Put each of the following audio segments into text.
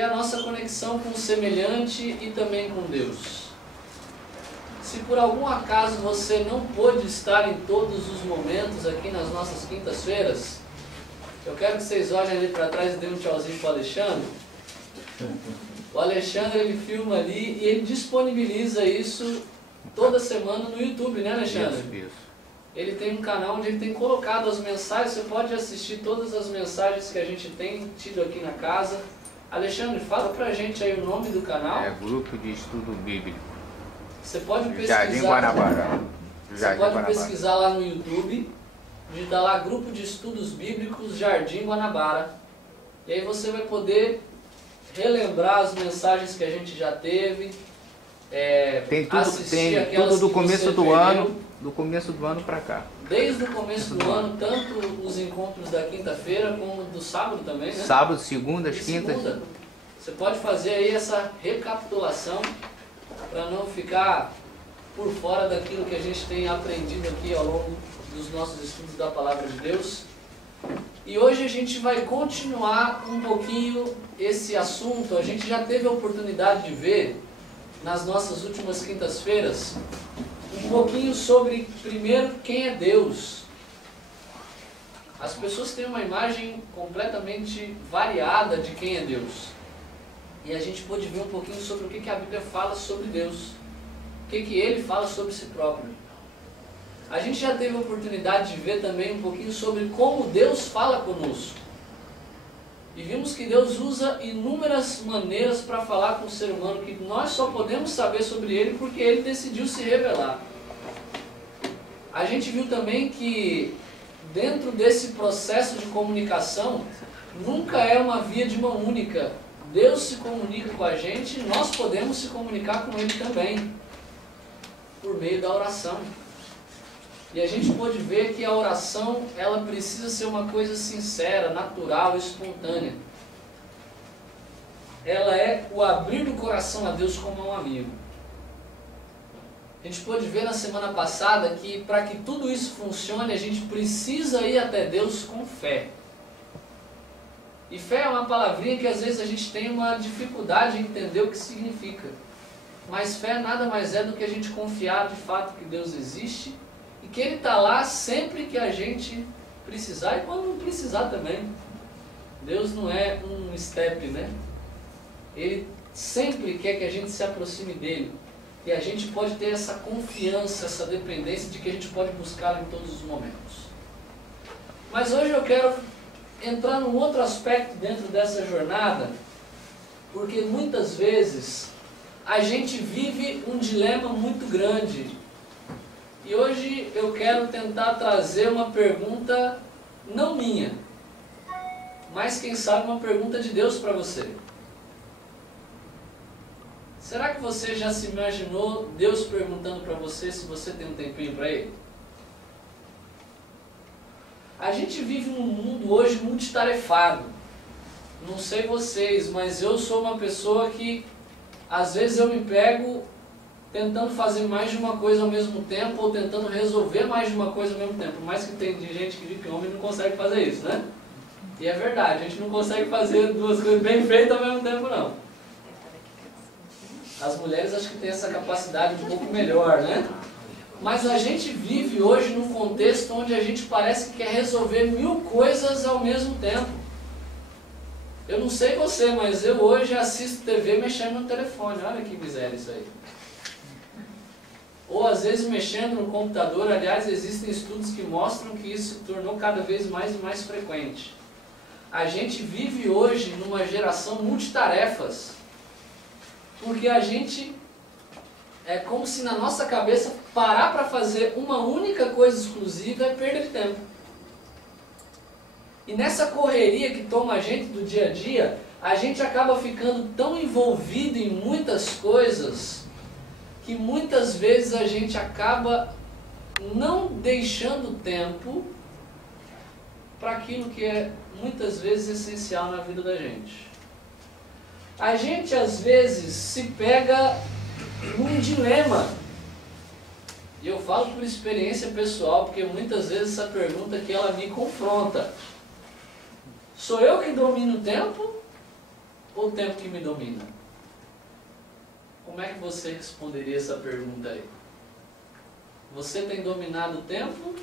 que é a nossa conexão com o semelhante e também com Deus. Se por algum acaso você não pôde estar em todos os momentos aqui nas nossas quintas-feiras, eu quero que vocês olhem ali para trás e dêem um tchauzinho para o Alexandre. O Alexandre, ele filma ali e ele disponibiliza isso toda semana no YouTube, né, Alexandre? Isso. Ele tem um canal onde ele tem colocado as mensagens, você pode assistir todas as mensagens que a gente tem tido aqui na casa. Alexandre, fala pra gente aí o nome do canal. É Grupo de Estudo Bíblico. Você pode Jardim pesquisar, Guanabara. você pode pesquisar lá no YouTube, digitar lá Grupo de Estudos Bíblicos Jardim Guanabara. E aí você vai poder relembrar as mensagens que a gente já teve. Tem tudo do começo do ano para cá. Desde o começo do ano, tanto os encontros da quinta-feira como do sábado também, né? Sábado, segundas, quintas. Você pode fazer aí essa recapitulação para não ficar por fora daquilo que a gente tem aprendido aqui ao longo dos nossos estudos da Palavra de Deus. E hoje a gente vai continuar um pouquinho esse assunto. A gente já teve a oportunidade de ver nas nossas últimas quintas-feiras um pouquinho sobre, primeiro, quem é Deus. As pessoas têm uma imagem completamente variada de quem é Deus. E a gente pôde ver um pouquinho sobre o que a Bíblia fala sobre Deus. O que Ele fala sobre si próprio. A gente já teve a oportunidade de ver também um pouquinho sobre como Deus fala conosco. E vimos que Deus usa inúmeras maneiras para falar com o ser humano, que nós só podemos saber sobre Ele porque Ele decidiu se revelar. A gente viu também que dentro desse processo de comunicação, nunca é uma via de mão única. Deus se comunica com a gente e nós podemos se comunicar com Ele também, por meio da oração. E a gente pode ver que a oração, ela precisa ser uma coisa sincera, natural, espontânea. Ela é o abrir do coração a Deus como a um amigo. A gente pôde ver na semana passada que para que tudo isso funcione, a gente precisa ir até Deus com fé. E fé é uma palavrinha que às vezes a gente tem uma dificuldade em entender o que significa. Mas fé nada mais é do que a gente confiar de fato que Deus existe e que Ele está lá sempre que a gente precisar e quando não precisar também. Deus não é um step, né? Ele sempre quer que a gente se aproxime dEle. E a gente pode ter essa confiança, essa dependência de que a gente pode buscá-lo em todos os momentos. Mas hoje eu quero entrar num outro aspecto dentro dessa jornada, porque muitas vezes a gente vive um dilema muito grande. E hoje eu quero tentar trazer uma pergunta, não minha, mas quem sabe uma pergunta de Deus para você. Será que você já se imaginou Deus perguntando para você se você tem um tempinho para Ele? A gente vive num mundo hoje multitarefado. Não sei vocês, mas eu sou uma pessoa que às vezes eu me pego tentando fazer mais de uma coisa ao mesmo tempo ou tentando resolver mais de uma coisa ao mesmo tempo. Mais que tem gente que diz que homem não consegue fazer isso, né? E é verdade, a gente não consegue fazer duas coisas bem feitas ao mesmo tempo, não. As mulheres acho que têm essa capacidade um pouco melhor, né? Mas a gente vive hoje num contexto onde a gente parece que quer resolver 1000 coisas ao mesmo tempo. Eu não sei você, mas eu hoje assisto TV mexendo no telefone. Olha que miséria isso aí. Ou às vezes mexendo no computador. Aliás, existem estudos que mostram que isso se tornou cada vez mais e mais frequente. A gente vive hoje numa geração multitarefas. Porque a gente, é como se na nossa cabeça parar para fazer uma única coisa exclusiva é perder tempo. E nessa correria que toma a gente do dia a dia, a gente acaba ficando tão envolvido em muitas coisas, que muitas vezes a gente acaba não deixando tempo para aquilo que é muitas vezes essencial na vida da gente. A gente às vezes se pega num dilema. E eu falo por experiência pessoal, porque muitas vezes essa pergunta aqui ela me confronta. Sou eu que domino o tempo? ou o tempo que me domina? Como é que você responderia essa pergunta aí? Você tem dominado o tempo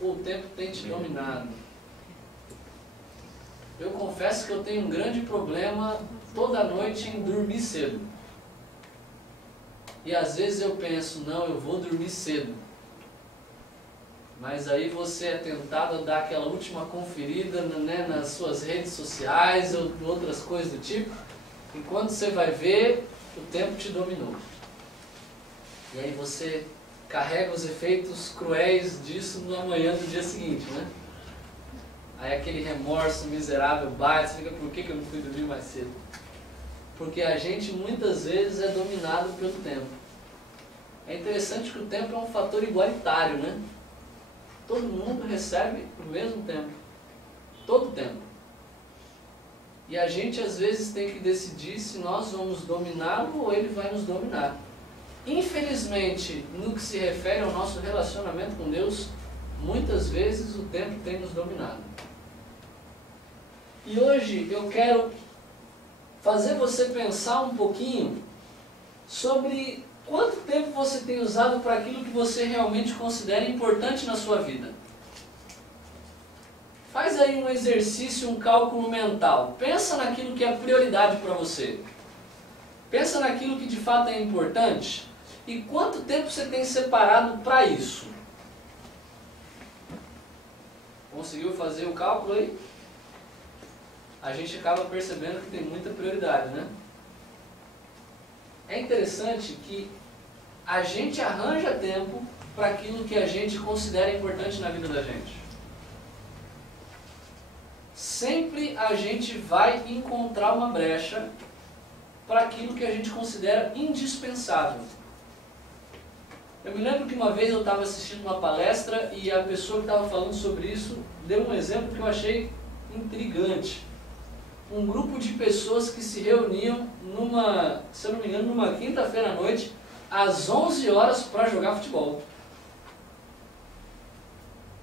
ou o tempo tem te dominado? Eu confesso que eu tenho um grande problema toda noite em dormir cedo. E às vezes eu penso, não, eu vou dormir cedo. Mas aí você é tentado a dar aquela última conferida, né, nas suas redes sociais ou outras coisas do tipo. E quando você vai ver, o tempo te dominou. E aí você carrega os efeitos cruéis disso na manhã do dia seguinte, né? Aí aquele remorso miserável bate, você fica, por que eu não fui dormir mais cedo? Porque a gente muitas vezes é dominado pelo tempo. É interessante que o tempo é um fator igualitário, né? Todo mundo recebe o mesmo tempo. Todo o tempo. E a gente às vezes tem que decidir se nós vamos dominá-lo ou ele vai nos dominar. Infelizmente, no que se refere ao nosso relacionamento com Deus, muitas vezes o tempo tem nos dominado. E hoje eu quero fazer você pensar um pouquinho sobre quanto tempo você tem usado para aquilo que você realmente considera importante na sua vida. Faz aí um exercício, um cálculo mental. Pensa naquilo que é prioridade para você. Pensa naquilo que de fato é importante. E quanto tempo você tem separado para isso? Conseguiu fazer o cálculo aí? A gente acaba percebendo que tem muita prioridade, né? É interessante que a gente arranja tempo para aquilo que a gente considera importante na vida da gente. Sempre a gente vai encontrar uma brecha para aquilo que a gente considera indispensável. Eu me lembro que uma vez eu estava assistindo uma palestra e a pessoa que estava falando sobre isso deu um exemplo que eu achei intrigante. Um grupo de pessoas que se reuniam numa, se eu não me engano, numa quinta-feira à noite, às 11 horas para jogar futebol.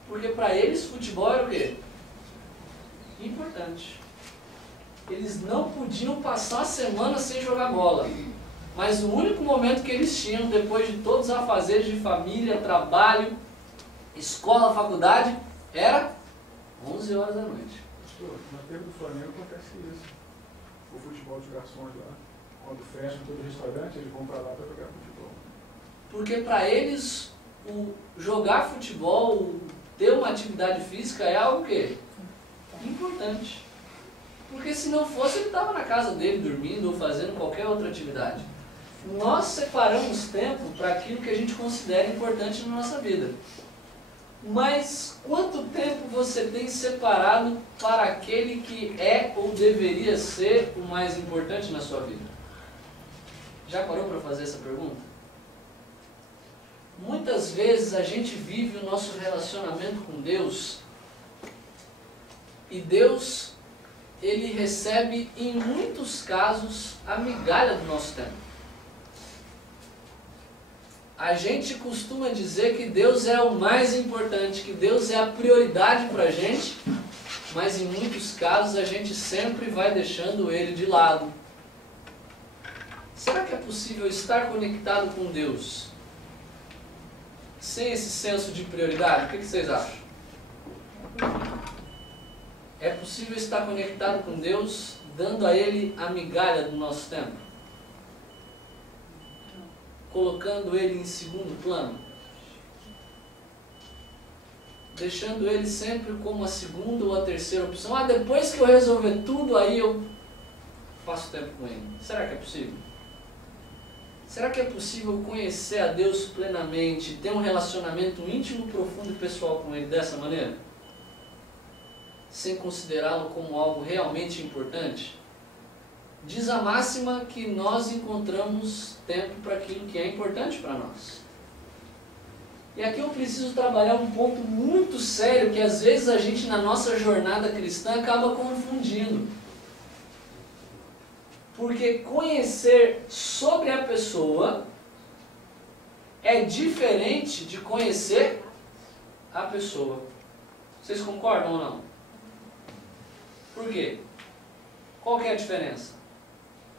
Porque para eles futebol era o quê? Importante. Eles não podiam passar a semana sem jogar bola. Mas o único momento que eles tinham, depois de todos os afazeres de família, trabalho, escola, faculdade, era 11 horas da noite. Na terra do Flamengo acontece isso. O futebol de garçons lá. Quando fecham todo restaurante, eles vão para lá para jogar futebol. Porque para eles, o jogar futebol, o ter uma atividade física é algo que importante. Porque se não fosse, ele estava na casa dele, dormindo ou fazendo qualquer outra atividade. Nós separamos tempo para aquilo que a gente considera importante na nossa vida. Mas quanto tempo você tem separado para aquele que é ou deveria ser o mais importante na sua vida? Já parou para fazer essa pergunta? Muitas vezes a gente vive o nosso relacionamento com Deus e Deus, Ele recebe em muitos casos a migalha do nosso tempo. A gente costuma dizer que Deus é o mais importante, que Deus é a prioridade para a gente, mas em muitos casos a gente sempre vai deixando Ele de lado. Será que é possível estar conectado com Deus sem esse senso de prioridade? O que vocês acham? É possível estar conectado com Deus dando a Ele a migalha do nosso tempo? Colocando Ele em segundo plano? Deixando Ele sempre como a segunda ou a terceira opção? Ah, depois que eu resolver tudo, aí eu passo tempo com Ele. Será que é possível? Será que é possível conhecer a Deus plenamente, ter um relacionamento íntimo, profundo e pessoal com Ele dessa maneira? Sem considerá-lo como algo realmente importante? Diz a máxima que nós encontramos tempo para aquilo que é importante para nós. E aqui eu preciso trabalhar um ponto muito sério que às vezes a gente na nossa jornada cristã acaba confundindo. Porque conhecer sobre a pessoa é diferente de conhecer a pessoa. Vocês concordam ou não? Por quê? Qual que é a diferença?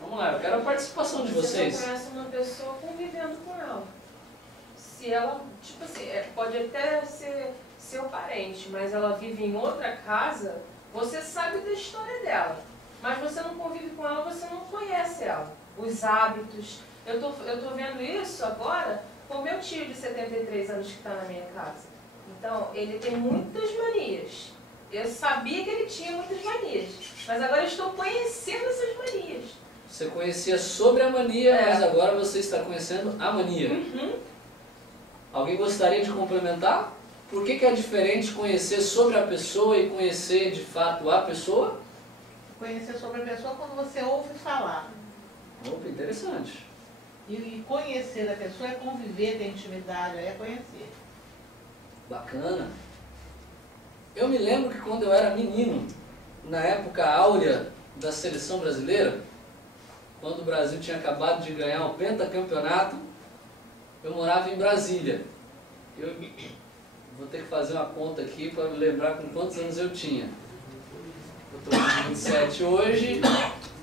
Vamos lá, eu quero a participação de vocês. Você conhece uma pessoa convivendo com ela. Se ela, tipo assim, pode até ser seu parente, mas ela vive em outra casa, você sabe da história dela. Mas você não convive com ela, você não conhece ela. Os hábitos. Eu tô vendo isso agora com meu tio de 73 anos que está na minha casa. Então, ele tem muitas manias. Eu sabia que ele tinha muitas manias. Mas agora eu estou conhecendo essas manias. Você conhecia sobre a mania, mas agora você está conhecendo a mania. Uhum. Alguém gostaria de complementar? Por que é diferente conhecer sobre a pessoa e conhecer de fato a pessoa? Conhecer sobre a pessoa quando você ouve falar. Opa, interessante. E conhecer a pessoa é conviver, ter intimidade, é conhecer. Bacana. Eu me lembro que quando eu era menino, na época áurea da seleção brasileira, quando o Brasil tinha acabado de ganhar o pentacampeonato, eu morava em Brasília. Eu vou ter que fazer uma conta aqui para me lembrar com quantos anos eu tinha. Eu estou com 27 hoje,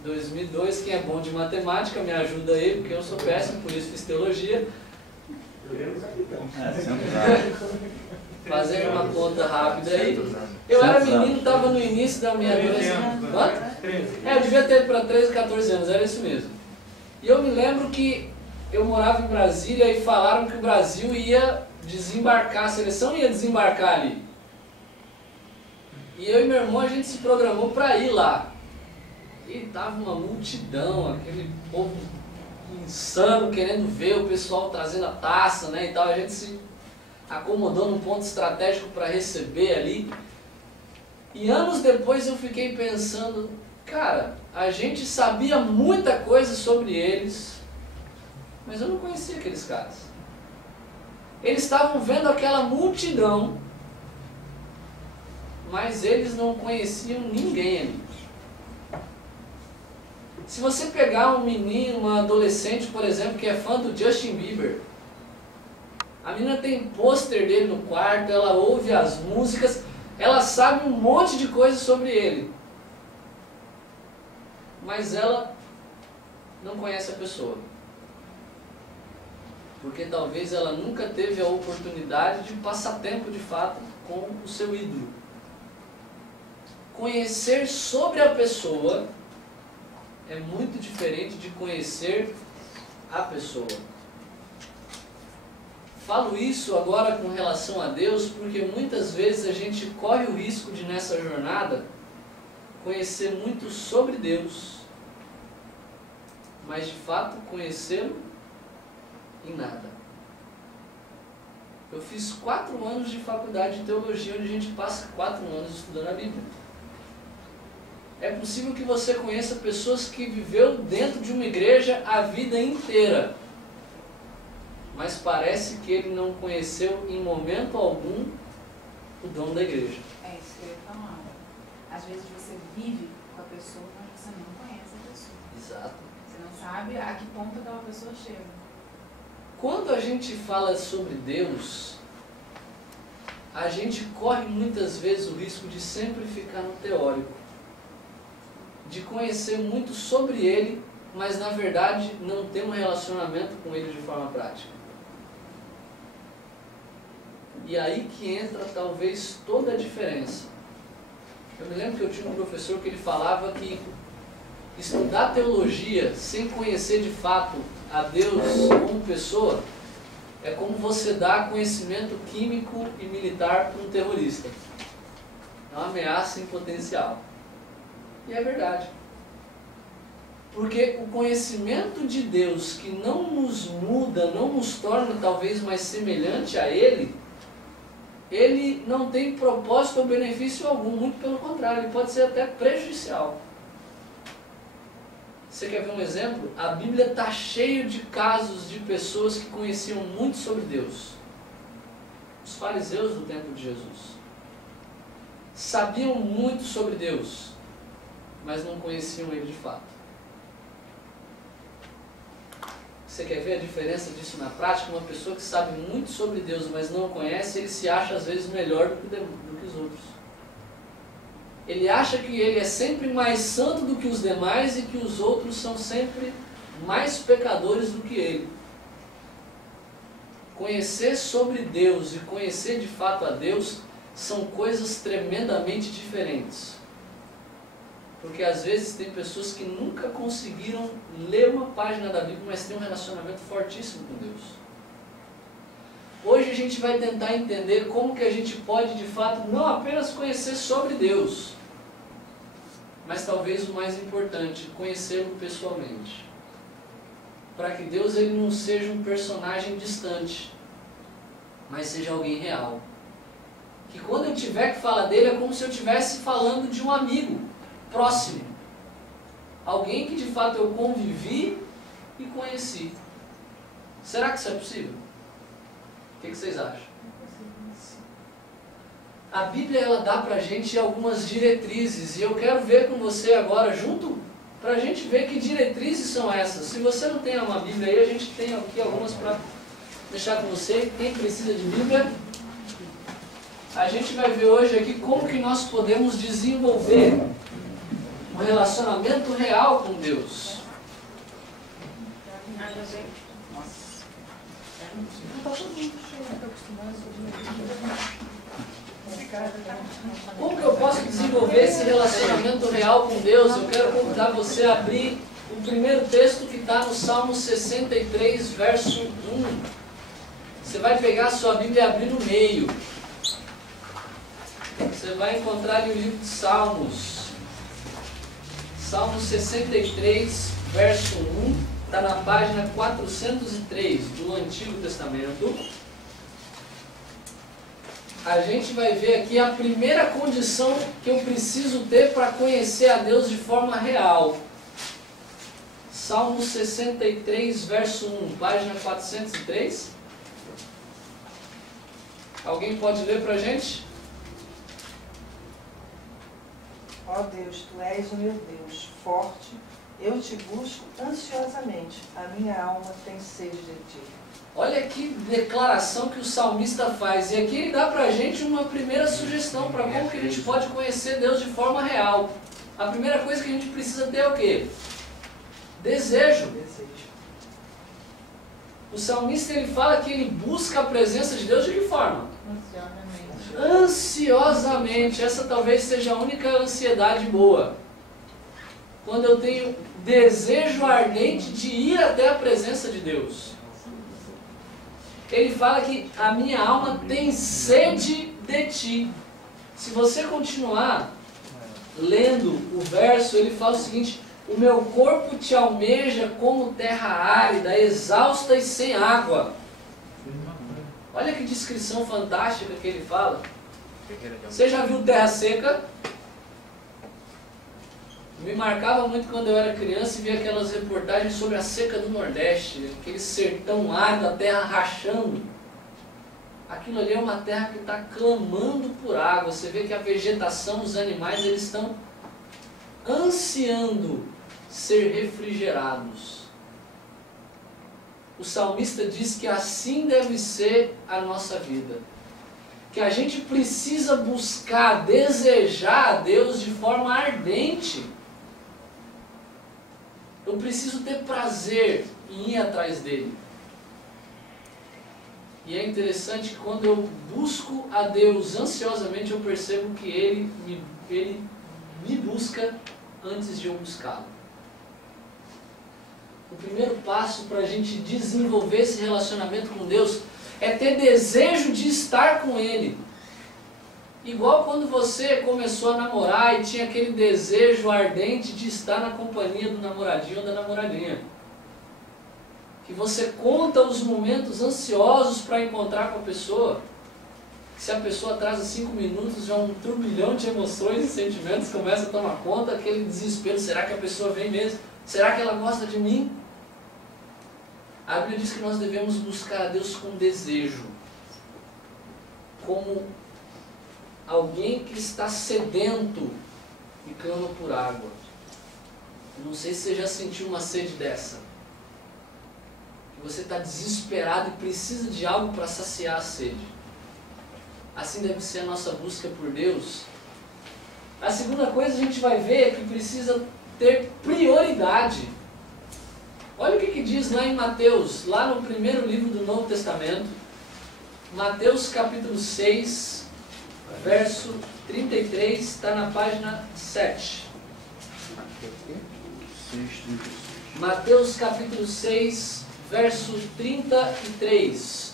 2002, quem é bom de matemática me ajuda aí, porque eu sou péssimo, por isso fiz teologia. Fazer uma conta rápida aí. Eu era menino, estava no início da minha adolescência. Eu devia ter para 13, 14 anos, era isso mesmo. E eu me lembro que eu morava em Brasília e falaram que o Brasil ia desembarcar, a seleção ia desembarcar ali. E eu e meu irmão, a gente se programou para ir lá. E tava uma multidão, aquele povo insano querendo ver o pessoal trazendo a taça, né, e tal. A gente se acomodou num ponto estratégico para receber ali. E anos depois eu fiquei pensando, cara, a gente sabia muita coisa sobre eles, mas eu não conhecia aqueles caras. Eles estavam vendo aquela multidão, mas eles não conheciam ninguém ali. Se você pegar um menino, uma adolescente, por exemplo, que é fã do Justin Bieber, a menina tem pôster dele no quarto, ela ouve as músicas, ela sabe um monte de coisa sobre ele. Mas ela não conhece a pessoa. Porque talvez ela nunca teve a oportunidade de passar tempo de fato com o seu ídolo. Conhecer sobre a pessoa é muito diferente de conhecer a pessoa. Falo isso agora com relação a Deus porque muitas vezes a gente corre o risco de nessa jornada conhecer muito sobre Deus, mas de fato conhecê-lo em nada. Eu fiz 4 anos de faculdade de teologia, onde a gente passa 4 anos estudando a Bíblia. É possível que você conheça pessoas que viveu dentro de uma igreja a vida inteira, mas parece que ele não conheceu em momento algum o dom da igreja. É isso que eu ia falar. Às vezes você vive com a pessoa, mas você não conhece a pessoa. Exato. Você não sabe a que ponto aquela pessoa chega. Quando a gente fala sobre Deus, a gente corre muitas vezes o risco de sempre ficar no teórico, de conhecer muito sobre Ele, mas na verdade não ter um relacionamento com Ele de forma prática. E aí que entra talvez toda a diferença. Eu me lembro que eu tinha um professor que ele falava que estudar teologia sem conhecer de fato a Deus como pessoa é como você dar conhecimento químico e militar para um terrorista. É uma ameaça em potencial. E é verdade. Porque o conhecimento de Deus que não nos muda, não nos torna talvez mais semelhante a Ele, ele não tem propósito ou benefício algum, muito pelo contrário, ele pode ser até prejudicial. Você quer ver um exemplo? A Bíblia está cheia de casos de pessoas que conheciam muito sobre Deus. Os fariseus do tempo de Jesus sabiam muito sobre Deus, mas não conheciam Ele de fato. Você quer ver a diferença disso na prática? Uma pessoa que sabe muito sobre Deus, mas não conhece, ele se acha às vezes melhor do que os outros. Ele acha que ele é sempre mais santo do que os demais e que os outros são sempre mais pecadores do que ele. Conhecer sobre Deus e conhecer de fato a Deus são coisas tremendamente diferentes. Porque às vezes tem pessoas que nunca conseguiram ler uma página da Bíblia, mas têm um relacionamento fortíssimo com Deus. Hoje a gente vai tentar entender como que a gente pode de fato não apenas conhecer sobre Deus, mas talvez o mais importante, conhecê-lo pessoalmente. Para que Deus ele não seja um personagem distante, mas seja alguém real. Que quando eu tiver que falar dele é como se eu estivesse falando de um amigo próximo. Alguém que de fato eu convivi e conheci. Será que isso é possível? O que vocês acham? A Bíblia ela dá pra gente algumas diretrizes e eu quero ver com você agora junto pra gente ver que diretrizes são essas. Se você não tem uma Bíblia aí, a gente tem aqui algumas para deixar com você. Quem precisa de Bíblia? A gente vai ver hoje aqui como que nós podemos desenvolver um relacionamento real com Deus. Como que eu posso desenvolver esse relacionamento real com Deus? Eu quero convidar você a abrir o primeiro texto que está no Salmo 63, verso 1. Você vai pegar a sua Bíblia e abrir no meio. Você vai encontrar ali o livro de Salmos. Salmo 63, verso 1. Está na página 403 do Antigo Testamento. A gente vai ver aqui a primeira condição que eu preciso ter para conhecer a Deus de forma real. Salmo 63, verso 1, página 403. Alguém pode ler para a gente? Ó Deus, Tu és o meu Deus, forte, eu te busco ansiosamente, a minha alma tem sede de Ti. Olha que declaração que o salmista faz. E aqui ele dá para a gente uma primeira sugestão para como que a gente pode conhecer Deus de forma real. A primeira coisa que a gente precisa ter é o quê? Desejo. O salmista ele fala que ele busca a presença de Deus de que forma? Ansiosamente. Essa talvez seja a única ansiedade boa. Quando eu tenho desejo ardente de ir até a presença de Deus. Ele fala que a minha alma tem sede de Ti. Se você continuar lendo o verso, ele fala o seguinte: o meu corpo te almeja como terra árida, exausta e sem água. Olha que descrição fantástica que ele fala. Você já viu terra seca? Me marcava muito quando eu era criança e via aquelas reportagens sobre a seca do Nordeste, aquele sertão árido, a terra rachando. Aquilo ali é uma terra que está clamando por água. Você vê que a vegetação, os animais, eles estão ansiando ser refrigerados. O salmista diz que assim deve ser a nossa vida. Que a gente precisa buscar, desejar a Deus de forma ardente. Eu preciso ter prazer em ir atrás dele. E é interessante que quando eu busco a Deus ansiosamente, eu percebo que Ele me busca antes de eu buscá-lo. O primeiro passo para a gente desenvolver esse relacionamento com Deus é ter desejo de estar com Ele. Igual quando você começou a namorar e tinha aquele desejo ardente de estar na companhia do namoradinho ou da namoradinha. Que você conta os momentos ansiosos para encontrar com a pessoa. Se a pessoa atrasa 5 minutos, já um turbilhão de emoções e sentimentos começa a tomar conta, aquele desespero, será que a pessoa vem mesmo? Será que ela gosta de mim? A Bíblia diz que nós devemos buscar a Deus com desejo. Como alguém que está sedento e clama por água. Não sei se você já sentiu uma sede dessa. Que você está desesperado e precisa de algo para saciar a sede. Assim deve ser a nossa busca por Deus. A segunda coisa a gente vai ver é que precisa ter prioridade. Olha o que diz lá em Mateus, lá no primeiro livro do Novo Testamento, Mateus capítulo 6, verso 33, está na página 7. Mateus capítulo 6, verso 33.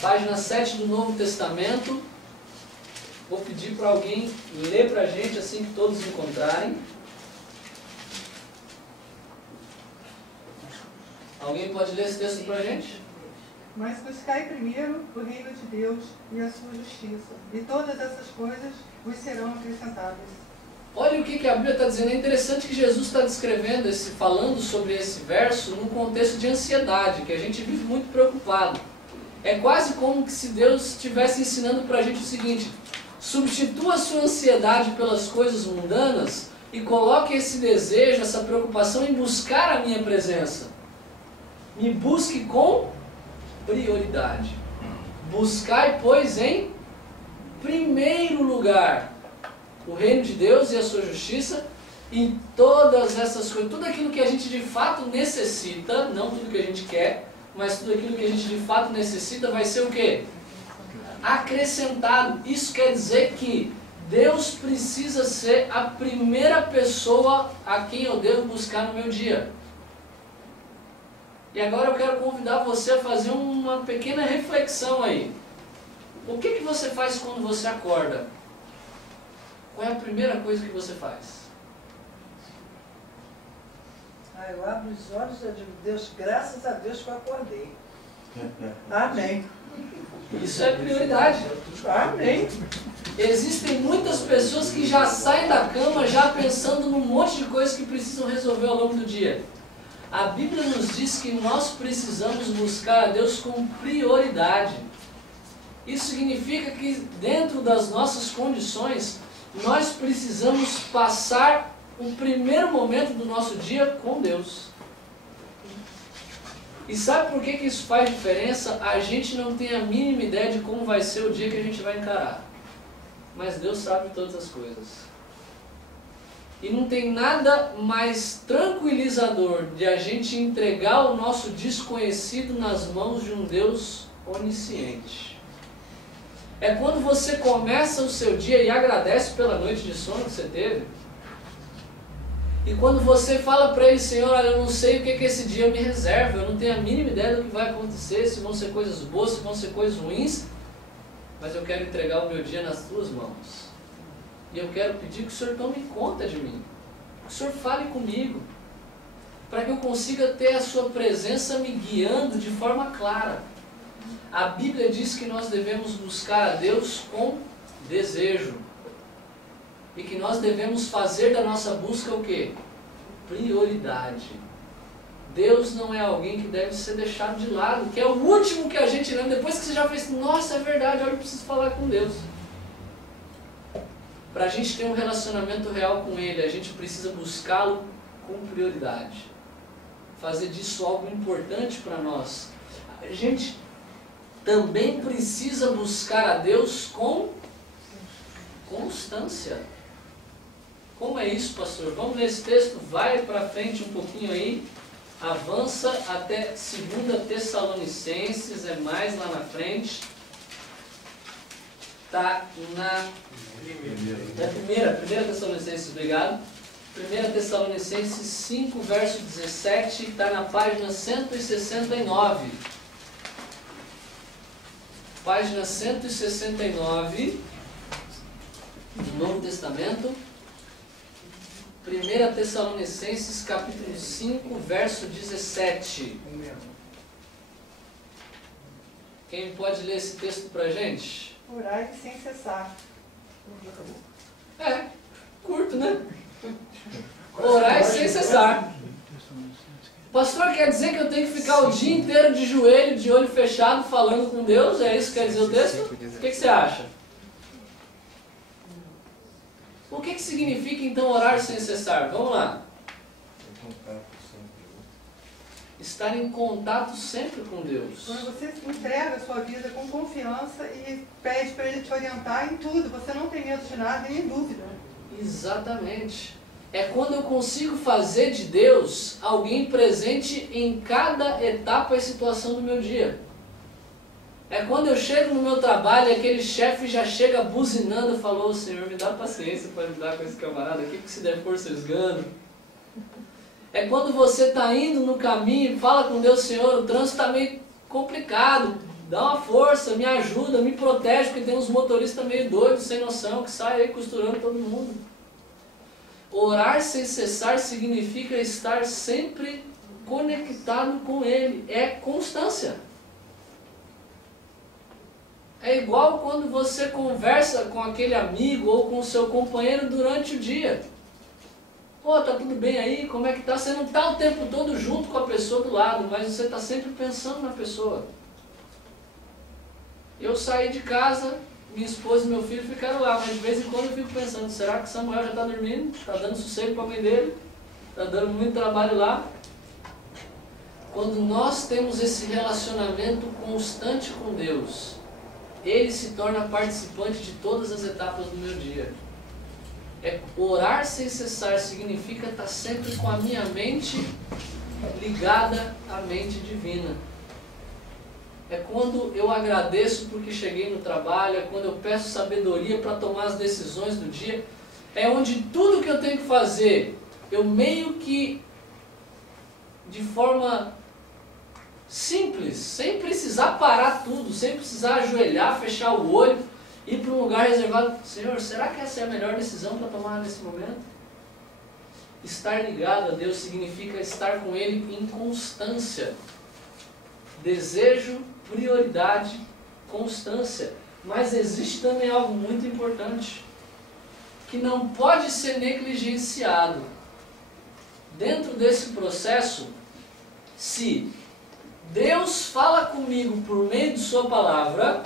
Página 7 do Novo Testamento. Vou pedir para alguém ler para a gente assim que todos encontrarem. Alguém pode ler esse texto para a gente? Mas buscai primeiro o reino de Deus e a sua justiça, e todas essas coisas vos serão acrescentadas. Olha o que a Bíblia está dizendo. É interessante que Jesus está descrevendo, falando sobre esse verso num contexto de ansiedade, que a gente vive muito preocupado. É quase como se Deus estivesse ensinando para a gente o seguinte: substitua a sua ansiedade pelas coisas mundanas e coloque esse desejo, essa preocupação em buscar a minha presença. Me busque com prioridade. Buscai, pois, em primeiro lugar o reino de Deus e a sua justiça, e todas essas coisas, tudo aquilo que a gente de fato necessita, não tudo que a gente quer, mas tudo aquilo que a gente de fato necessita vai ser o quê? Acrescentado. Isso quer dizer que Deus precisa ser a primeira pessoa a quem eu devo buscar no meu dia. E agora eu quero convidar você a fazer uma pequena reflexão aí. O que você faz quando você acorda? Qual é a primeira coisa que você faz? Eu abro os olhos e eu digo: Deus, graças a Deus que eu acordei. Amém. Isso é prioridade. Amém. Existem muitas pessoas que já saem da cama já pensando num monte de coisas que precisam resolver ao longo do dia. A Bíblia nos diz que nós precisamos buscar a Deus com prioridade. Isso significa que dentro das nossas condições, nós precisamos passar o primeiro momento do nosso dia com Deus. E sabe por que isso faz diferença? A gente não tem a mínima ideia de como vai ser o dia que a gente vai encarar. Mas Deus sabe todas as coisas. E não tem nada mais tranquilizador de a gente entregar o nosso desconhecido nas mãos de um Deus onisciente. É quando você começa o seu dia e agradece pela noite de sono que você teve. E quando você fala para ele: Senhor, olha, eu não sei o que esse dia me reserva, eu não tenho a mínima ideia do que vai acontecer, se vão ser coisas boas, se vão ser coisas ruins, mas eu quero entregar o meu dia nas tuas mãos. E eu quero pedir que o Senhor tome conta de mim, que o Senhor fale comigo, para que eu consiga ter a sua presença me guiando de forma clara. A Bíblia diz que nós devemos buscar a Deus com desejo. E que nós devemos fazer da nossa busca o quê? Prioridade. Deus não é alguém que deve ser deixado de lado, que é o último que a gente lembra, depois que você já fez: nossa, é verdade, olha, eu preciso falar com Deus. Para a gente ter um relacionamento real com Ele, a gente precisa buscá-lo com prioridade. Fazer disso algo importante para nós. A gente também precisa buscar a Deus com constância. Como é isso, pastor? Vamos ler esse texto, vai para frente um pouquinho aí, avança até 2 Tessalonicenses, é mais lá na frente. Está na primeira Tessalonicenses, obrigado. 1 Tessalonicenses 5, verso 17, está na página 169. Página 169 do Novo Testamento. 1 Tessalonicenses capítulo 5, verso 17. Quem pode ler esse texto para a gente? Orai sem cessar. É, curto, né? Orai sem cessar. Pastor, quer dizer que eu tenho que ficar o dia inteiro de joelho, de olho fechado, falando com Deus? É isso que quer dizer o texto? O que você acha? O que significa então orar sem cessar? Vamos lá. estar em contato sempre com Deus. Quando você entrega a sua vida com confiança e pede para Ele te orientar em tudo, você não tem medo de nada, nem dúvida. Exatamente. É quando eu consigo fazer de Deus alguém presente em cada etapa e situação do meu dia. É quando eu chego no meu trabalho e aquele chefe já chega buzinando e falou: Senhor, me dá paciência para lidar com esse camarada aqui, porque se der força eu esgano. É quando você está indo no caminho e fala com Deus: Senhor, o trânsito está meio complicado, dá uma força, me ajuda, me protege, porque tem uns motoristas meio doidos, sem noção, que saem aí costurando todo mundo. Orar sem cessar significa estar sempre conectado com Ele, é constância. É igual quando você conversa com aquele amigo ou com o seu companheiro durante o dia. Pô, tá tudo bem aí? Como é que tá? Você não está o tempo todo junto com a pessoa do lado, mas você está sempre pensando na pessoa. Eu saí de casa, minha esposa e meu filho ficaram lá, mas de vez em quando eu fico pensando: será que Samuel já está dormindo? Está dando sossego para a mãe dele? Está dando muito trabalho lá? Quando nós temos esse relacionamento constante com Deus, Ele se torna participante de todas as etapas do meu dia. Orar sem cessar significa estar sempre com a minha mente ligada à mente divina. É quando eu agradeço porque cheguei no trabalho, é quando eu peço sabedoria para tomar as decisões do dia. É onde tudo que eu tenho que fazer, eu meio que, de forma simples, sem precisar parar tudo, sem precisar ajoelhar, fechar o olho, ir para um lugar reservado. Senhor, será que essa é a melhor decisão para tomar nesse momento? Estar ligado a Deus significa estar com Ele em constância. Desejo, prioridade, constância. Mas existe também algo muito importante, que não pode ser negligenciado. Dentro desse processo, se Deus fala comigo por meio de Sua palavra,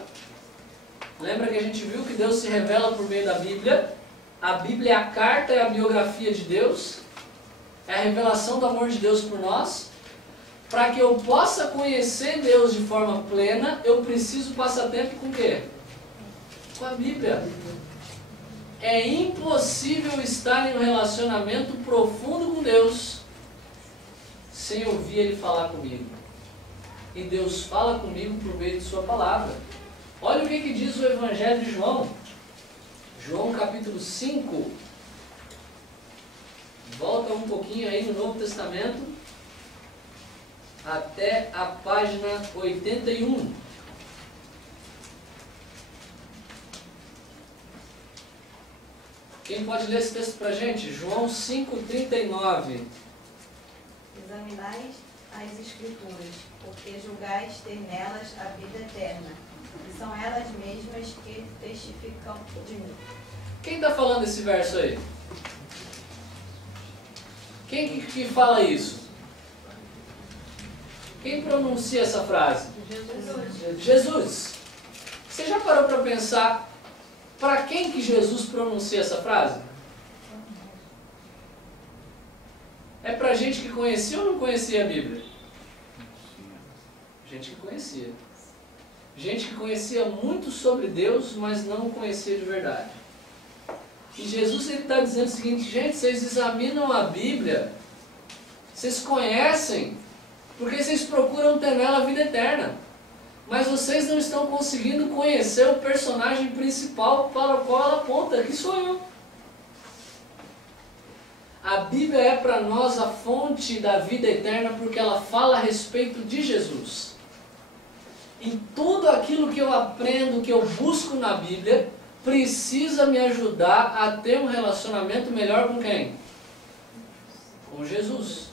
lembra que a gente viu que Deus se revela por meio da Bíblia? A Bíblia é a carta, é a biografia de Deus, é a revelação do amor de Deus por nós. Para que eu possa conhecer Deus de forma plena, eu preciso passar tempo com o quê? Com a Bíblia. É impossível estar em um relacionamento profundo com Deus sem ouvir Ele falar comigo. E Deus fala comigo por meio de Sua palavra. Olha o que diz o Evangelho de João. João capítulo 5. Volta um pouquinho aí no Novo Testamento, até a página 81. Quem pode ler esse texto para a gente? João 5,39. Examinais as Escrituras, porque julgais ter nelas a vida eterna, e são elas mesmas que testificam de mim. Quem está falando esse verso aí? Quem que fala isso? Quem pronuncia essa frase? Jesus. Jesus. Você já parou para pensar para quem que Jesus pronuncia essa frase? É para gente que conhecia ou não conhecia a Bíblia? Gente que conhecia. Gente que conhecia muito sobre Deus, mas não o conhecia de verdade. E Jesus está dizendo o seguinte: gente, vocês examinam a Bíblia, vocês conhecem, porque vocês procuram ter nela a vida eterna. Mas vocês não estão conseguindo conhecer o personagem principal para o qual ela aponta, que sou eu. A Bíblia é para nós a fonte da vida eterna, porque ela fala a respeito de Jesus. E tudo aquilo que eu aprendo, que eu busco na Bíblia, precisa me ajudar a ter um relacionamento melhor com quem? Com Jesus.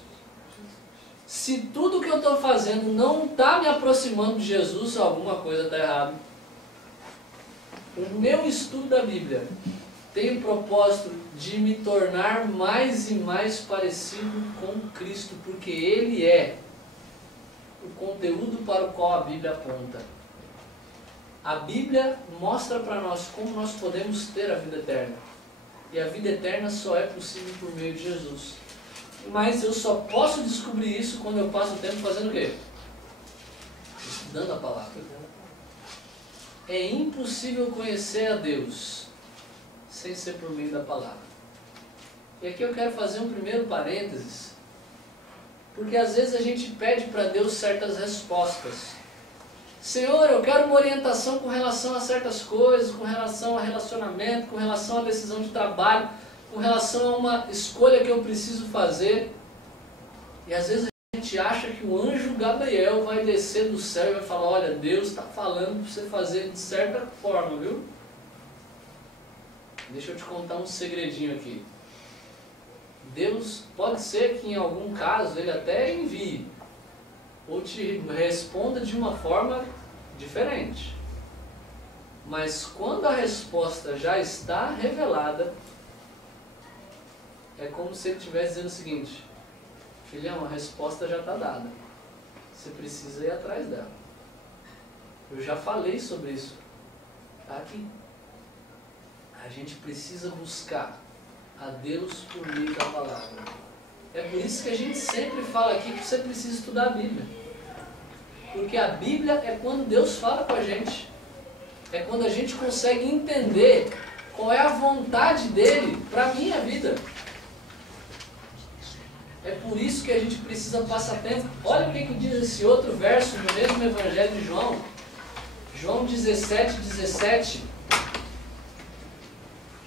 Se tudo que eu estou fazendo não está me aproximando de Jesus, alguma coisa está errada. O meu estudo da Bíblia tem o propósito de me tornar mais e mais parecido com Cristo, porque Ele é o conteúdo para o qual a Bíblia aponta. A Bíblia mostra para nós como nós podemos ter a vida eterna. E a vida eterna só é possível por meio de Jesus. Mas eu só posso descobrir isso quando eu passo o tempo fazendo o quê? Estudando a palavra. É impossível conhecer a Deus sem ser por meio da palavra. E aqui eu quero fazer um primeiro parênteses, porque às vezes a gente pede para Deus certas respostas. Senhor, eu quero uma orientação com relação a certas coisas, com relação a relacionamento, com relação a decisão de trabalho, com relação a uma escolha que eu preciso fazer. E às vezes a gente acha que o anjo Gabriel vai descer do céu e vai falar, olha, Deus está falando para você fazer de certa forma, viu? Deixa eu te contar um segredinho aqui. Deus, pode ser que em algum caso Ele até envie, ou te responda de uma forma diferente. Mas quando a resposta já está revelada, é como se Ele estivesse dizendo o seguinte, filhão, a resposta já está dada. Você precisa ir atrás dela. Eu já falei sobre isso. Está aqui. A gente precisa buscar a Deus por meio da palavra. É por isso que a gente sempre fala aqui que você precisa estudar a Bíblia. Porque a Bíblia é quando Deus fala com a gente. É quando a gente consegue entender qual é a vontade dEle para a minha vida. É por isso que a gente precisa passar tempo. Olha o que diz esse outro verso no mesmo Evangelho de João. João 17:17.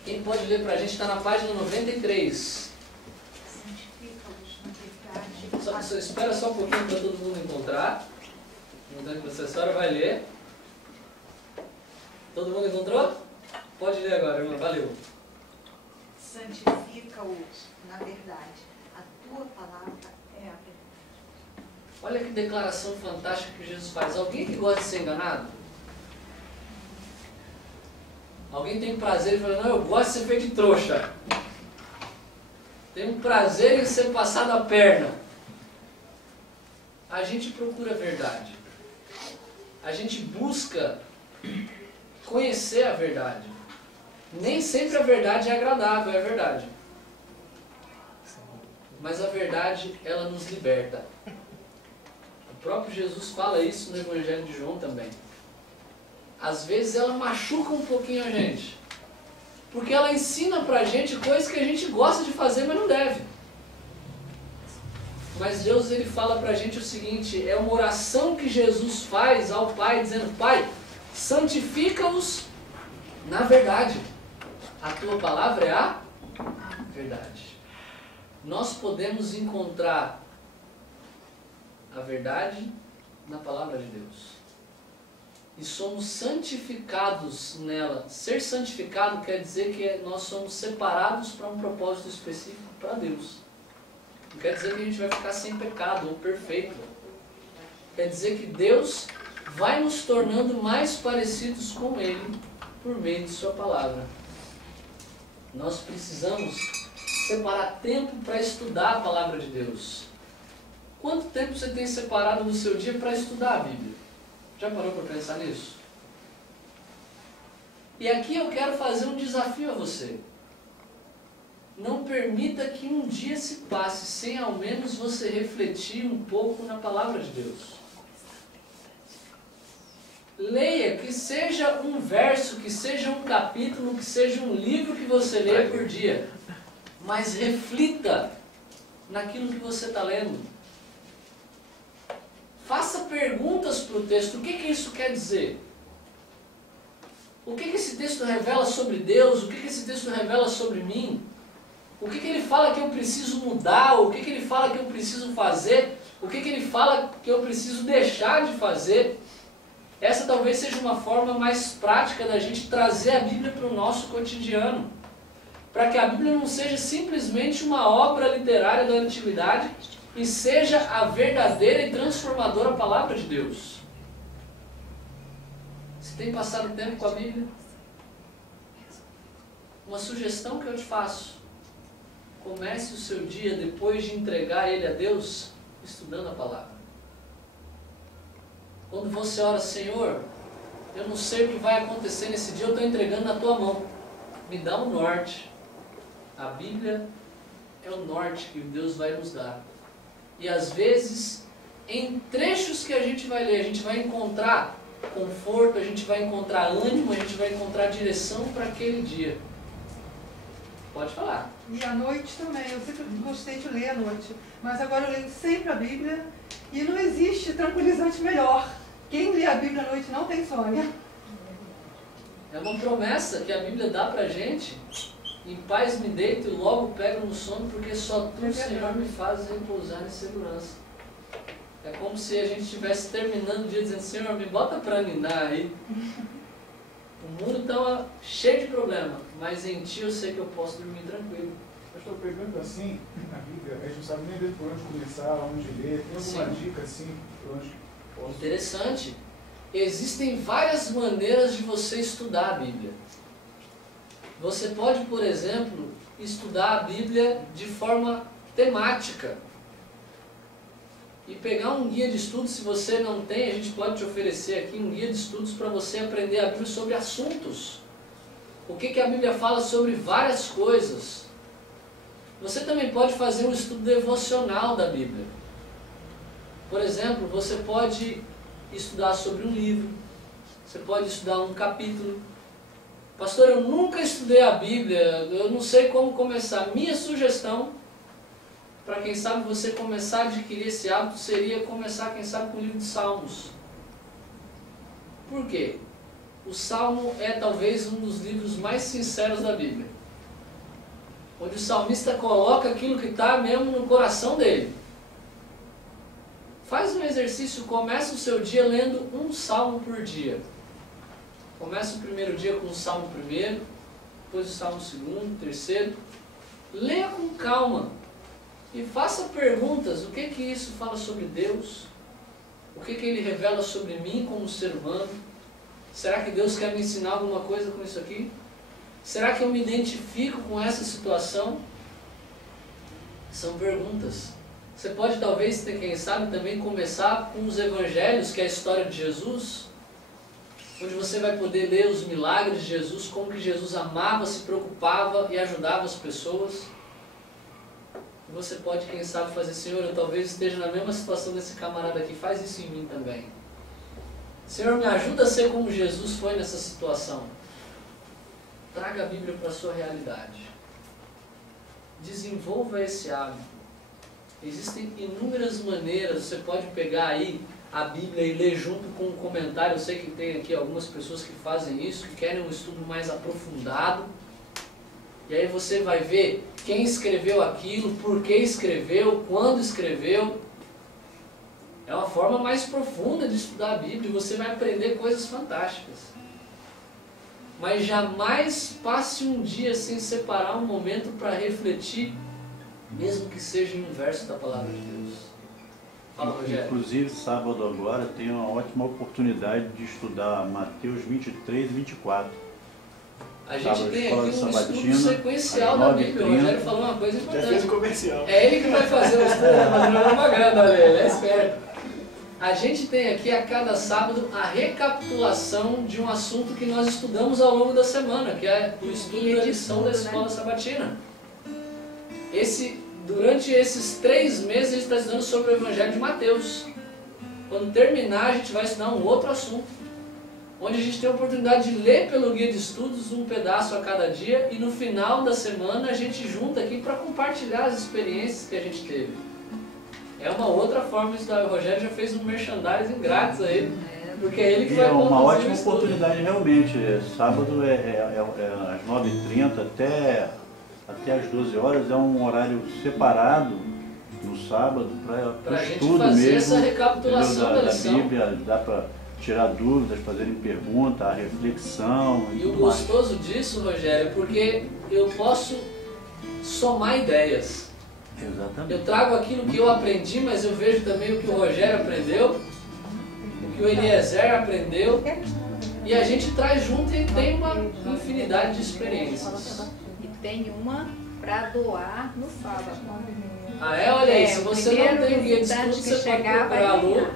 Quem pode ler para a gente? Está na página 93. Espera só um pouquinho para todo mundo encontrar. A senhora vai ler. Todo mundo encontrou? Pode ler agora, irmã. Valeu. Santifica-os na verdade. A tua palavra é a verdade. Olha que declaração fantástica que Jesus faz. Alguém que gosta de ser enganado? Alguém tem prazer em falar, não, eu gosto de ser feito de trouxa. Tenho prazer em ser passado a perna. A gente procura a verdade. A gente busca conhecer a verdade. Nem sempre a verdade é agradável, é verdade. Mas a verdade, ela nos liberta. O próprio Jesus fala isso no Evangelho de João também. Às vezes ela machuca um pouquinho a gente. Porque ela ensina pra gente coisas que a gente gosta de fazer, mas não deve. Mas Deus, Ele fala pra gente o seguinte, é uma oração que Jesus faz ao Pai, dizendo, Pai, santifica-os na verdade. A tua palavra é a verdade. Nós podemos encontrar a verdade na palavra de Deus. E somos santificados nela. Ser santificado quer dizer que nós somos separados para um propósito específico para Deus. Não quer dizer que a gente vai ficar sem pecado ou perfeito. Quer dizer que Deus vai nos tornando mais parecidos com Ele por meio de Sua palavra. Nós precisamos separar tempo para estudar a palavra de Deus. Quanto tempo você tem separado no seu dia para estudar a Bíblia? Já parou para pensar nisso? E aqui eu quero fazer um desafio a você. Não permita que um dia se passe sem ao menos você refletir um pouco na palavra de Deus. Leia, que seja um verso, que seja um capítulo, que seja um livro que você lê por dia. Mas reflita naquilo que você está lendo. Faça perguntas para o texto. O que isso quer dizer? O que esse texto revela sobre Deus? O que esse texto revela sobre mim? O que ele fala que eu preciso mudar? O que ele fala que eu preciso fazer? O que ele fala que eu preciso deixar de fazer? Essa talvez seja uma forma mais prática da gente trazer a Bíblia para o nosso cotidiano. Para que a Bíblia não seja simplesmente uma obra literária da antiguidade, e seja a verdadeira e transformadora palavra de Deus. Você tem passado tempo com a Bíblia? Uma sugestão que eu te faço. Comece o seu dia, depois de entregar ele a Deus, estudando a palavra. Quando você ora, Senhor, eu não sei o que vai acontecer nesse dia, eu estou entregando na tua mão. Me dá um norte. A Bíblia é o norte que Deus vai nos dar. E às vezes, em trechos que a gente vai ler, a gente vai encontrar conforto, a gente vai encontrar ânimo, a gente vai encontrar direção para aquele dia. Pode falar. E à noite também, eu sempre gostei de ler à noite, mas agora eu leio sempre a Bíblia e não existe tranquilizante melhor. Quem lê a Bíblia à noite não tem sono. É uma promessa que a Bíblia dá pra gente. Em paz me deito e logo pego no sono, porque só tu, Senhor, me fazes repousar em segurança. É como se a gente estivesse terminando o dia dizendo, Senhor, me bota pra ninar aí. O mundo está cheio de problema, mas em Ti eu sei que eu posso dormir tranquilo. Eu estou pegando assim, a Bíblia, a gente não sabe nem por onde começar, onde ler. Tem alguma dica assim, por onde posso? Interessante. Existem várias maneiras de você estudar a Bíblia. Você pode, por exemplo, estudar a Bíblia de forma temática. E pegar um guia de estudos, se você não tem, a gente pode te oferecer aqui um guia de estudos para você aprender a Bíblia sobre assuntos. O que a Bíblia fala sobre várias coisas. Você também pode fazer um estudo devocional da Bíblia. Por exemplo, você pode estudar sobre um livro, você pode estudar um capítulo. Pastor, eu nunca estudei a Bíblia, eu não sei como começar. Minha sugestão, para quem sabe você começar a adquirir esse hábito, seria começar, quem sabe, com o livro de Salmos. Por quê? O Salmo é talvez um dos livros mais sinceros da Bíblia. Onde o salmista coloca aquilo que está mesmo no coração dele. Faz um exercício, começa o seu dia lendo um salmo por dia. Começa o primeiro dia com o salmo primeiro, depois o salmo segundo, terceiro. Leia com calma e faça perguntas. O que isso fala sobre Deus? O que Ele revela sobre mim como ser humano? Será que Deus quer me ensinar alguma coisa com isso aqui? Será que eu me identifico com essa situação? São perguntas. Você pode talvez, quem sabe, também começar com os evangelhos, que é a história de Jesus, onde você vai poder ler os milagres de Jesus, como que Jesus amava, se preocupava e ajudava as pessoas. E você pode, quem sabe, fazer, Senhor, eu talvez esteja na mesma situação desse camarada aqui, faz isso em mim também. Senhor, me ajuda a ser como Jesus foi nessa situação. Traga a Bíblia para a sua realidade. Desenvolva esse hábito. Existem inúmeras maneiras, você pode pegar aí a Bíblia e ler junto com um comentário. Eu sei que tem aqui algumas pessoas que fazem isso, que querem um estudo mais aprofundado. E aí você vai ver quem escreveu aquilo, por que escreveu, quando escreveu. É uma forma mais profunda de estudar a Bíblia e você vai aprender coisas fantásticas. Mas jamais passe um dia sem separar um momento para refletir, mesmo que seja em um verso da Palavra de Deus. Fala, Rogério. Inclusive, sábado agora tem uma ótima oportunidade de estudar Mateus 23 e 24. A gente tem aqui um estudo sequencial da Bíblia. O Rogério falou uma coisa importante. Já fez o comercial. É ele que vai fazer o estudo, vai fazer uma propaganda, olha, ele é esperto. A gente tem aqui a cada sábado a recapitulação de um assunto que nós estudamos ao longo da semana, que é o estudo da lição da Escola Sabatina. Durante esses 3 meses a gente está estudando sobre o Evangelho de Mateus. Quando terminar a gente vai estudar um outro assunto, onde a gente tem a oportunidade de ler pelo guia de estudos um pedaço a cada dia e no final da semana a gente junta aqui para compartilhar as experiências que a gente teve. É uma outra forma de estudar. O Rogério já fez um merchandising grátis aí, porque é ele que vai conduzir. É uma ótima oportunidade realmente. Sábado às 9h30 até às 12 horas, é um horário separado no sábado para estudo fazer mesmo, essa recapitulação da lição. Bíblia, dá para tirar dúvidas, fazerem pergunta, a reflexão e tudo mais. O gostoso disso, Rogério, é porque eu posso somar ideias. Exatamente. Eu trago aquilo que eu aprendi, mas eu vejo também o que o Rogério aprendeu, o que o Eliezer aprendeu, e a gente traz junto e tem uma infinidade de experiências. E tem uma para doar no sábado. Ah, é? Olha aí, se você não tem o guia de estudos, você pode procurar a Lu.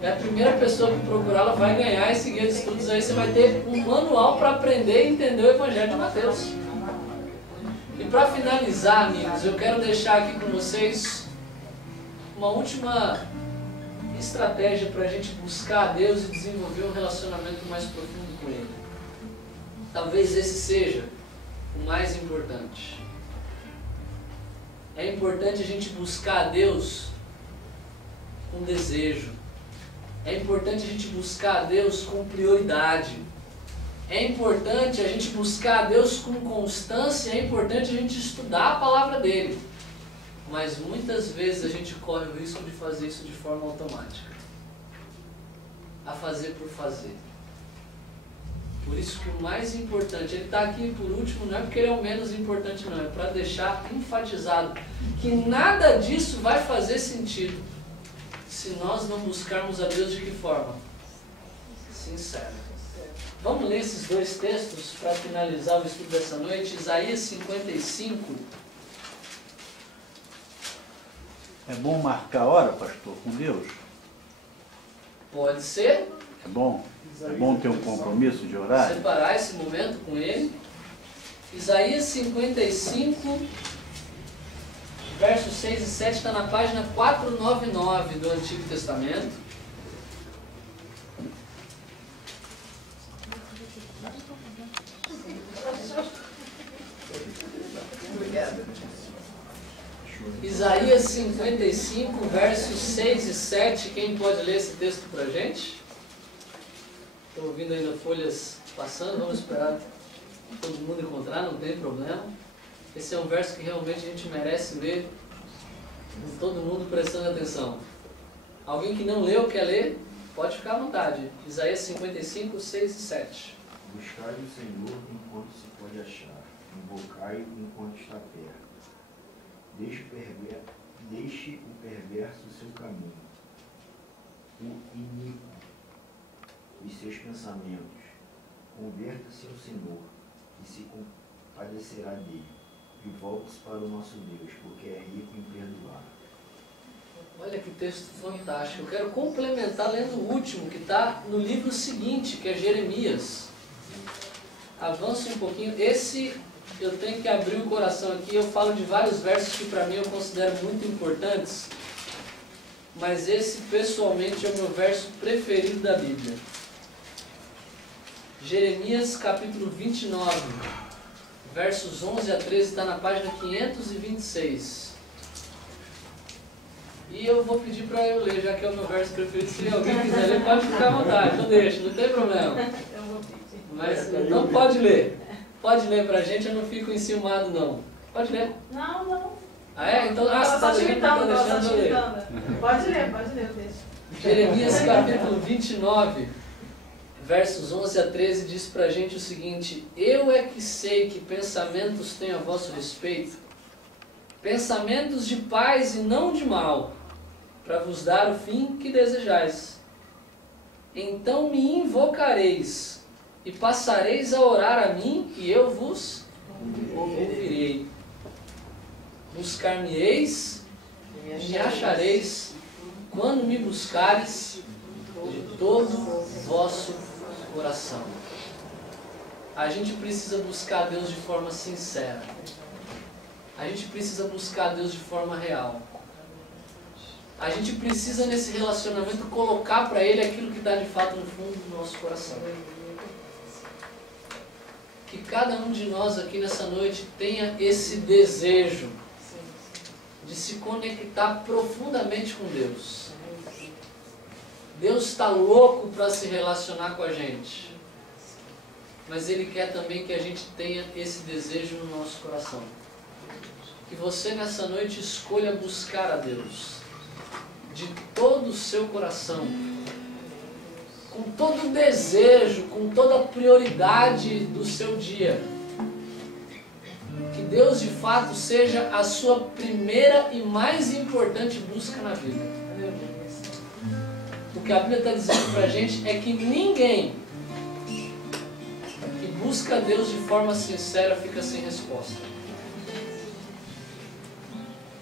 É a primeira pessoa que procurar, ela vai ganhar esse guia de estudos aí. Você vai ter um manual para aprender e entender o Evangelho de Mateus. E para finalizar, amigos, eu quero deixar aqui com vocês uma última estratégia para a gente buscar a Deus e desenvolver um relacionamento mais profundo com Ele. Talvez esse seja o mais importante. É importante a gente buscar a Deus com desejo. É importante a gente buscar a Deus com prioridade. É importante a gente buscar a Deus com constância. É importante a gente estudar a palavra dele. Mas muitas vezes a gente corre o risco de fazer isso de forma automática. A fazer por fazer. Por isso que o mais importante, ele está aqui por último, não é porque ele é o menos importante não, é para deixar enfatizado que nada disso vai fazer sentido se nós não buscarmos a Deus de que forma? Sincera. Vamos ler esses dois textos para finalizar o estudo dessa noite. Isaías 55. É bom marcar a hora, pastor, com Deus? Pode ser. É bom? É bom ter um compromisso de horário? Separar esse momento com ele. Isaías 55, versos 6 e 7, está na página 499 do Antigo Testamento. Isaías 55, versos 6 e 7. Quem pode ler esse texto para a gente? Estou ouvindo ainda folhas passando, vamos esperar todo mundo encontrar, não tem problema. Esse é um verso que realmente a gente merece ler, com todo mundo prestando atenção. Alguém que não leu, quer ler? Pode ficar à vontade. Isaías 55, 6 e 7. Buscai o Senhor enquanto se pode achar, invocai enquanto está perto. Deixe o perverso o seu caminho, o iníquo os seus pensamentos. Converta-se ao Senhor, e se compadecerá dele, e volte-se para o nosso Deus, porque é rico em perdoar. Olha que texto fantástico. Eu quero complementar lendo o último, que está no livro seguinte, que é Jeremias. Avança um pouquinho. Esse eu tenho que abrir o coração aqui. Eu falo de vários versos que para mim eu considero muito importantes, mas esse pessoalmente é o meu verso preferido da Bíblia. Jeremias capítulo 29, versos 11 a 13, está na página 526. E eu vou pedir para eu ler, já que é o meu verso preferido. Se alguém quiser ler, pode ficar à vontade, eu deixo, não tem problema. Eu vou pedir. Mas não pode ler. Pode ler para a gente, eu não fico enciumado não. Pode ler. Não. Ah é? Então, você está deixando eu ler. Pode ler, eu deixo. Jeremias capítulo 29, versos 11 a 13, diz para a gente o seguinte: Eu é que sei que pensamentos tenho a vosso respeito, pensamentos de paz e não de mal, para vos dar o fim que desejais. Então me invocareis, e passareis a orar a mim, e eu vos ouvirei. Buscar-me-eis, e me achareis, quando me buscares de todo o vosso coração. A gente precisa buscar a Deus de forma sincera. A gente precisa buscar a Deus de forma real. A gente precisa nesse relacionamento colocar para Ele aquilo que está de fato no fundo do nosso coração. Que cada um de nós aqui nessa noite tenha esse desejo de se conectar profundamente com Deus. Deus está louco para se relacionar com a gente, mas Ele quer também que a gente tenha esse desejo no nosso coração. Que você nessa noite escolha buscar a Deus de todo o seu coração, com todo o desejo, com toda a prioridade do seu dia. Que Deus de fato seja a sua primeira e mais importante busca na vida. O que a Bíblia está dizendo para a gente é que ninguém que busca a Deus de forma sincera fica sem resposta.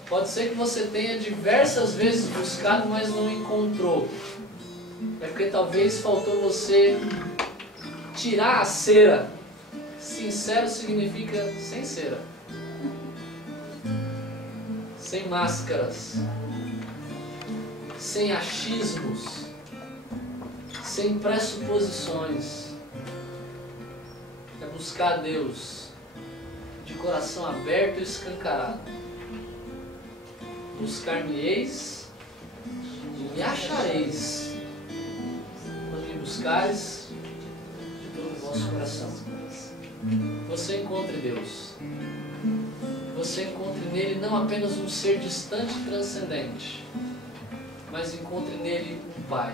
Pode ser que você tenha diversas vezes buscado, mas não encontrou. É porque talvez faltou você tirar a cera. Sincero significa sem cera. sem máscaras, sem achismos, sem pressuposições. É buscar Deus de coração aberto e escancarado. Buscar-me-eis e me achareis quando me buscares de todo o vosso coração. Você encontre Deus. Você encontre nele não apenas um ser distante e transcendente, mas encontre nele um pai.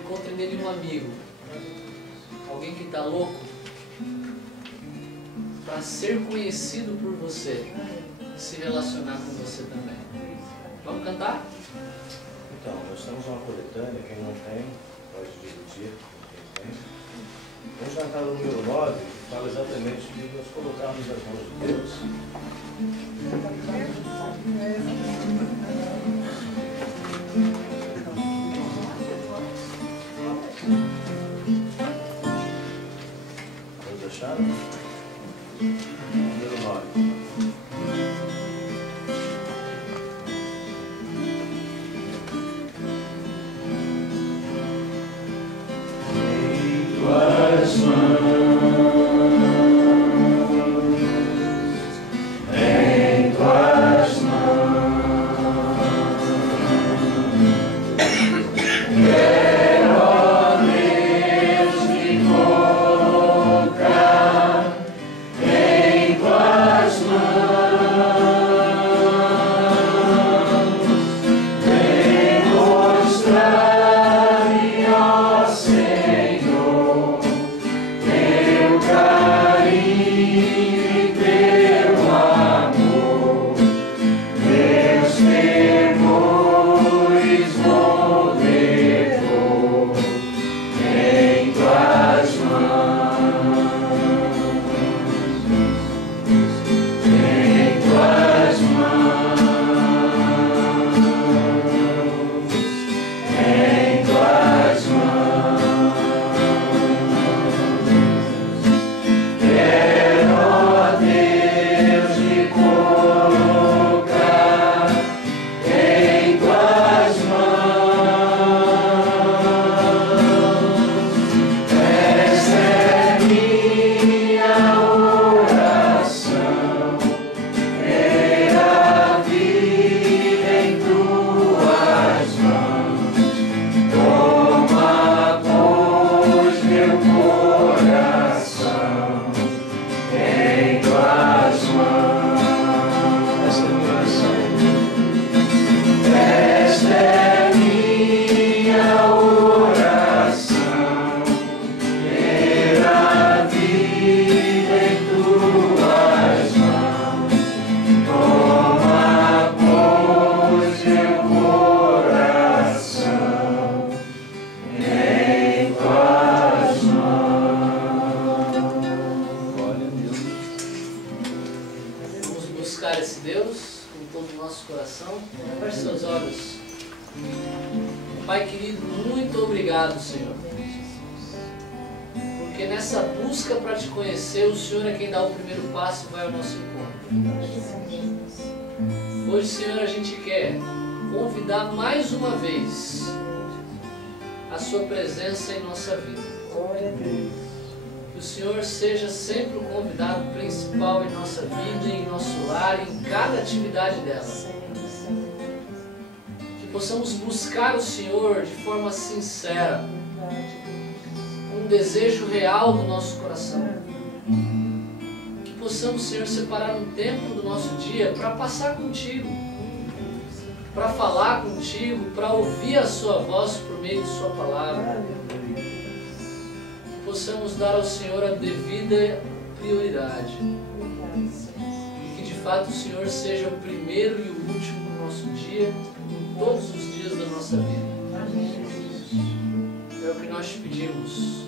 Encontre nele um amigo. Alguém que está louco para ser conhecido por você e se relacionar com você também. Vamos cantar? Então, nós temos uma coletânea, quem não tem, pode dividir com quem tem. Vamos cantar o número 9, que fala exatamente de nós colocarmos as mãos de Deus. Vamos deixar? Número 9. Pai querido, muito obrigado, Senhor. Porque nessa busca para te conhecer, o Senhor é quem dá o primeiro passo e vai ao nosso encontro. Hoje, Senhor, a gente quer convidar mais uma vez a Sua presença em nossa vida. Que o Senhor seja sempre o convidado principal em nossa vida, em nosso lar, em cada atividade dela. Que possamos buscar o Senhor de forma sincera, com um desejo real do nosso coração. Que possamos, Senhor, separar um tempo do nosso dia para passar contigo, para falar contigo, para ouvir a Sua voz por meio de Sua palavra. Que possamos dar ao Senhor a devida prioridade. E que de fato o Senhor seja o primeiro e o último do nosso dia, em todos os dias da nossa vida. É o que nós te pedimos